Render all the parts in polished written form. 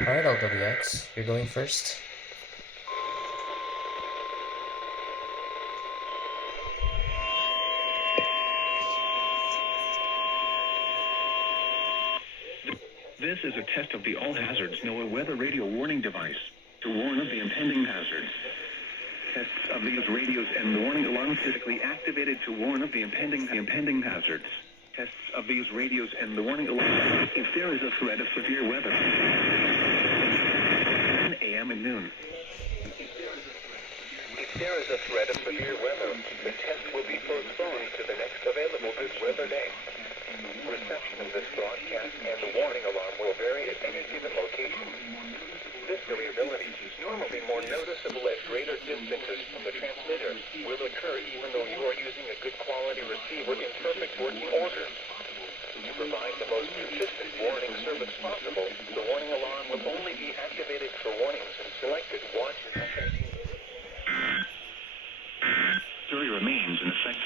Alright, LWX, you're going first. This is a test of the All Hazards NOAA weather radio warning device to warn of the impending hazards. Tests of these radios and the warning alarm physically activated to warn of the impending hazards. Tests of these radios and the warning alarm if there is a threat of severe weather. 10 a.m. and noon. If there is a threat of severe weather, the test will be postponed to the next available good weather day. Reception of this broadcast and the warning alarm will vary at any given location. This variability, normally more noticeable at greater distances from the transmitter, will occur even though you are using a good quality receiver in perfect working order. To provide the most consistent warning service possible, the warning alarm will only be activated for warnings in selected watches. Jury remains in effect.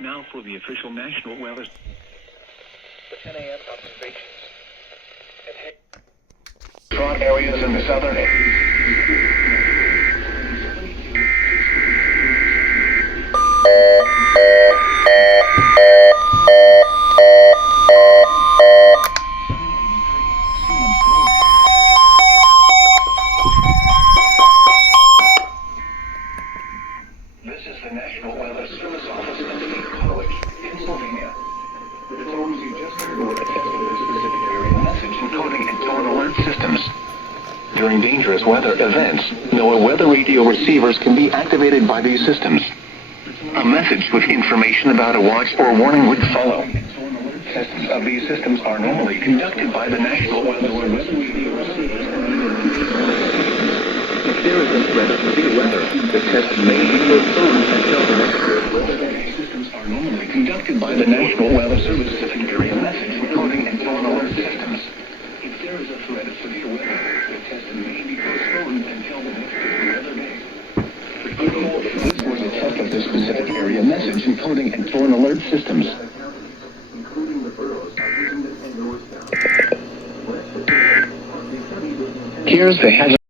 Now for the official national weather. The 10 a.m. observations. Strong areas in the southern This is the National Weather Service Office at State College, Pennsylvania. The tones you just heard were the test of the specific area message encoding and tone alert systems. During dangerous weather events, NOAA weather radio receivers can be activated by these systems. A message with information about a watch or warning would follow. Tests of these systems are normally conducted by the National Weather Radio receivers. If there is a threat of severe weather, the test may be postponed until the next good weather day. Systems are normally conducted by the National Weather Service to carry a message encoding and tone alert systems. If there is a threat of severe weather, the test may be postponed until the next good weather day. This was a test of the specific area message encoding and tone alert systems. Including the boroughs of Washington and Northtown. Here's the headline.